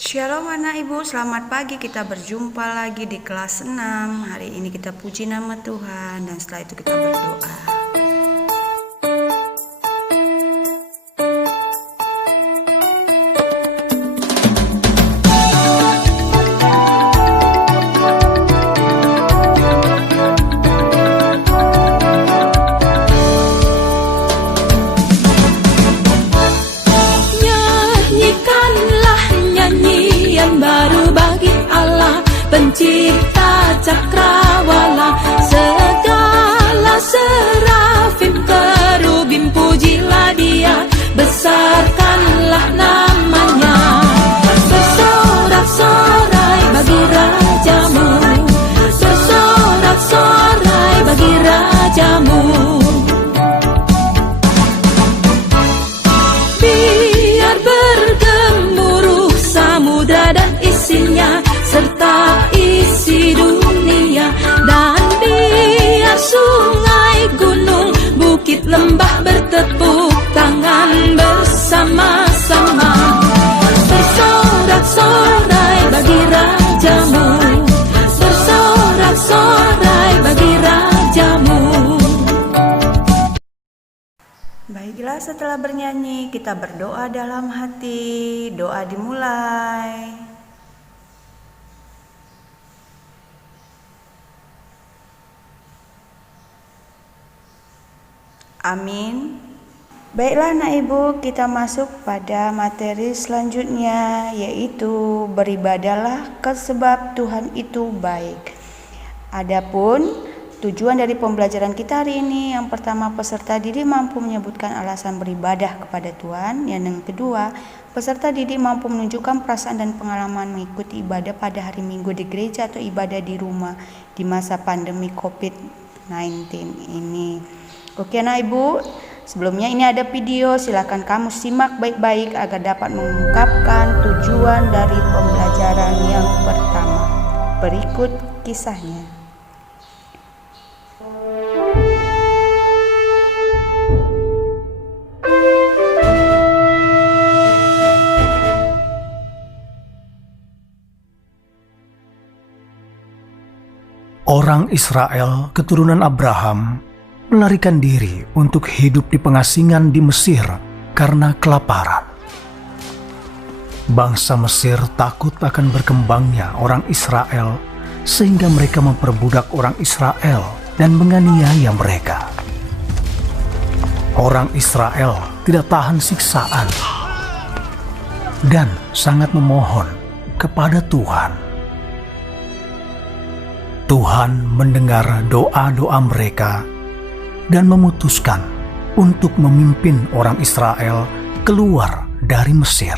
Shalom anak ibu, selamat pagi. Kita berjumpa lagi di kelas 6. Hari ini kita puji nama Tuhan dan setelah itu kita berdoa. Pencipta cakrawala, segala serafim kerubim, pujilah dia, besarkanlah namanya. Bersorak-sorai bagi rajamu, bersorak-sorai bagi rajamu. Biar bergemuruh samudra dan isinya, serta isi dunia, dan biar sungai, gunung, bukit, lembah bertepuk tangan bersama-sama. Bersorak-sorai bagi rajamu, bersorak-sorai bagi rajamu. Baiklah, setelah bernyanyi kita berdoa dalam hati. Doa dimulai. Amin. Baiklah anak ibu, kita masuk pada materi selanjutnya, yaitu beribadahlah sebab Tuhan itu baik. Adapun tujuan dari pembelajaran kita hari ini, yang pertama, peserta didik mampu menyebutkan alasan beribadah kepada Tuhan. Yang kedua, peserta didik mampu menunjukkan perasaan dan pengalaman mengikuti ibadah pada hari Minggu di gereja atau ibadah di rumah di masa pandemi COVID-19 ini. Oke anak ibu, sebelumnya ini ada video, silakan kamu simak baik-baik agar dapat mengungkapkan tujuan dari pembelajaran yang pertama. Berikut kisahnya. Orang Israel keturunan Abraham melarikan diri untuk hidup di pengasingan di Mesir karena kelaparan. Bangsa Mesir takut akan berkembangnya orang Israel sehingga mereka memperbudak orang Israel dan menganiaya mereka. Orang Israel tidak tahan siksaan dan sangat memohon kepada Tuhan. Tuhan mendengar doa-doa mereka dan memutuskan untuk memimpin orang Israel keluar dari Mesir.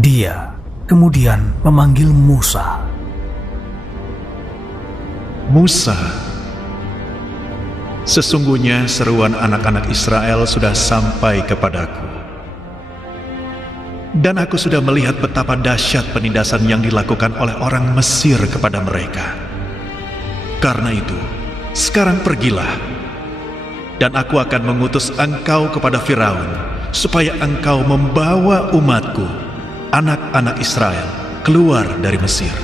Dia kemudian memanggil Musa. Musa, sesungguhnya seruan anak-anak Israel sudah sampai kepadaku. Dan aku sudah melihat betapa dahsyat penindasan yang dilakukan oleh orang Mesir kepada mereka. Karena itu, sekarang pergilah, dan aku akan mengutus engkau kepada Firaun, supaya engkau membawa umatku, anak-anak Israel, keluar dari Mesir.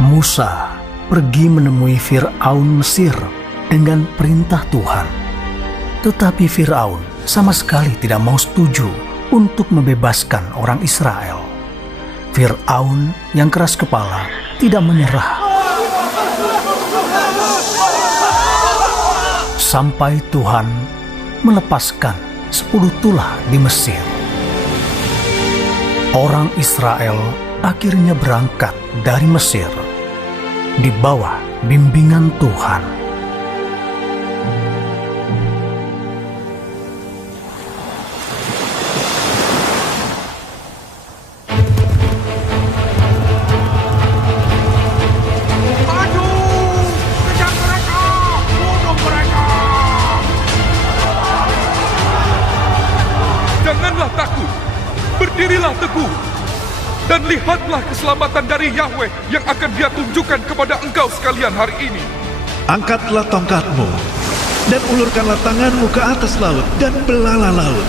Musa pergi menemui Firaun Mesir dengan perintah Tuhan. Tetapi Firaun sama sekali tidak mau setuju untuk membebaskan orang Israel. Firaun yang keras kepala tidak menyerah sampai Tuhan melepaskan 10 tulah di Mesir. Orang Israel akhirnya berangkat dari Mesir di bawah bimbingan Tuhan. Berdirilah teguh dan lihatlah keselamatan dari Yahweh yang akan Dia tunjukkan kepada engkau sekalian hari ini. Angkatlah tongkatmu dan ulurkanlah tanganmu ke atas laut dan belalah laut.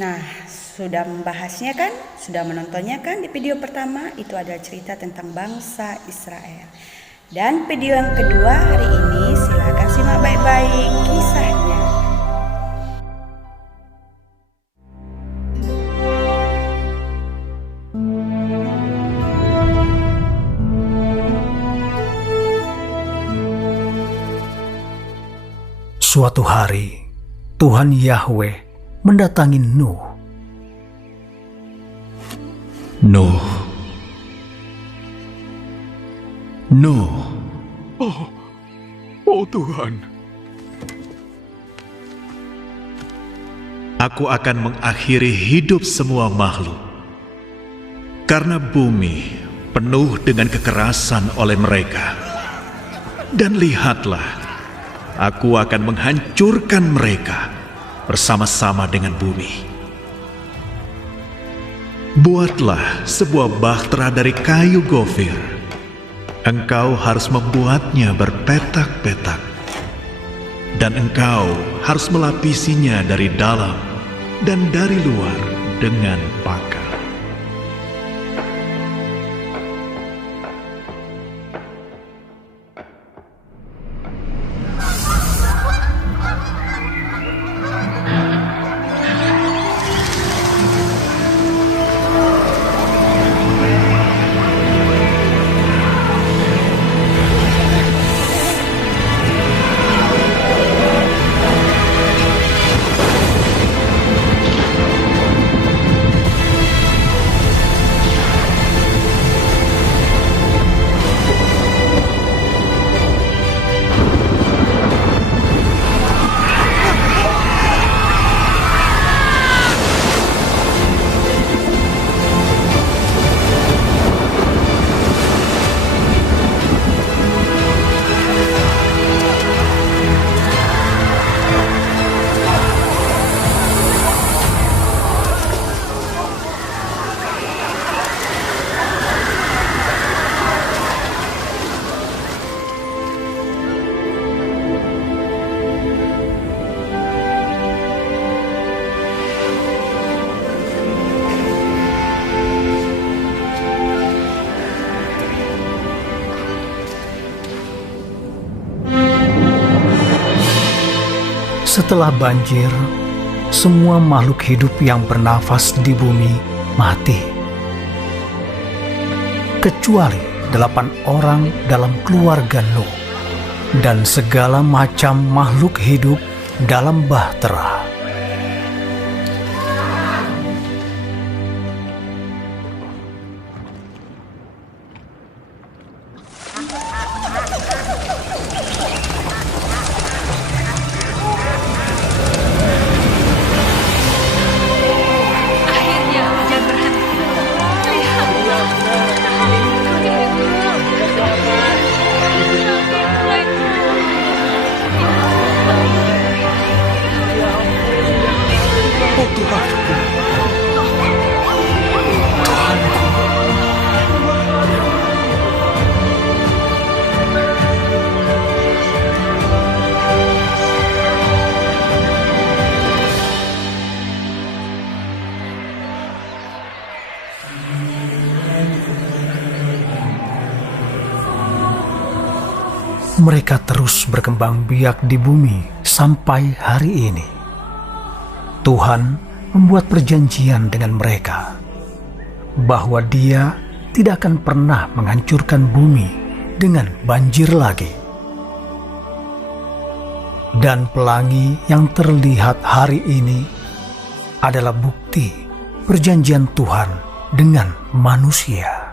Nah, sudah membahasnya kan? Sudah menontonnya kan? Di video pertama itu adalah cerita tentang bangsa Israel. Dan video yang kedua hari ini silakan simak baik-baik kisahnya. Suatu hari, Tuhan Yahweh mendatangi Nuh. Nuh, Oh Tuhan, aku akan mengakhiri hidup semua makhluk, karena bumi penuh dengan kekerasan oleh mereka. Dan lihatlah, aku akan menghancurkan mereka bersama-sama dengan bumi. Buatlah sebuah bahtera dari kayu gofir. Engkau harus membuatnya berpetak-petak, dan engkau harus melapisinya dari dalam dan dari luar dengan pakat. Setelah banjir, semua makhluk hidup yang bernafas di bumi mati. Kecuali 8 orang dalam keluarga Nuh dan segala macam makhluk hidup dalam bahtera. Akhirnya hujan berhenti. Lihatlah, matahari mulai turun. oh Tuhan, Mereka terus berkembang biak di bumi sampai hari ini. Tuhan membuat perjanjian dengan mereka bahwa Dia tidak akan pernah menghancurkan bumi dengan banjir lagi. Dan pelangi yang terlihat hari ini adalah bukti perjanjian Tuhan dengan manusia.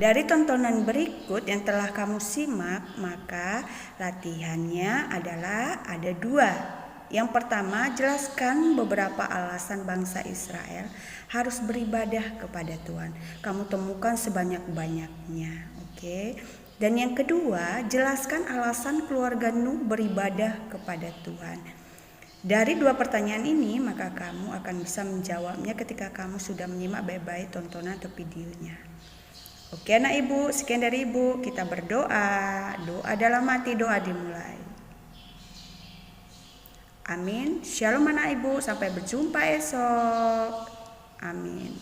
Dari tontonan berikut yang telah kamu simak, maka latihannya adalah ada 2. Yang pertama, jelaskan beberapa alasan bangsa Israel harus beribadah kepada Tuhan. Kamu temukan sebanyak-banyaknya, oke? Dan yang kedua, jelaskan alasan keluarga Nuh beribadah kepada Tuhan. Dari 2 pertanyaan ini, maka kamu akan bisa menjawabnya ketika kamu sudah menyimak baik-baik tontonan atau videonya. Oke anak ibu, sekian dari ibu, kita berdoa. Doa dalam hati, doa dimulai. Amin. Shalom anak ibu, sampai berjumpa esok. Amin.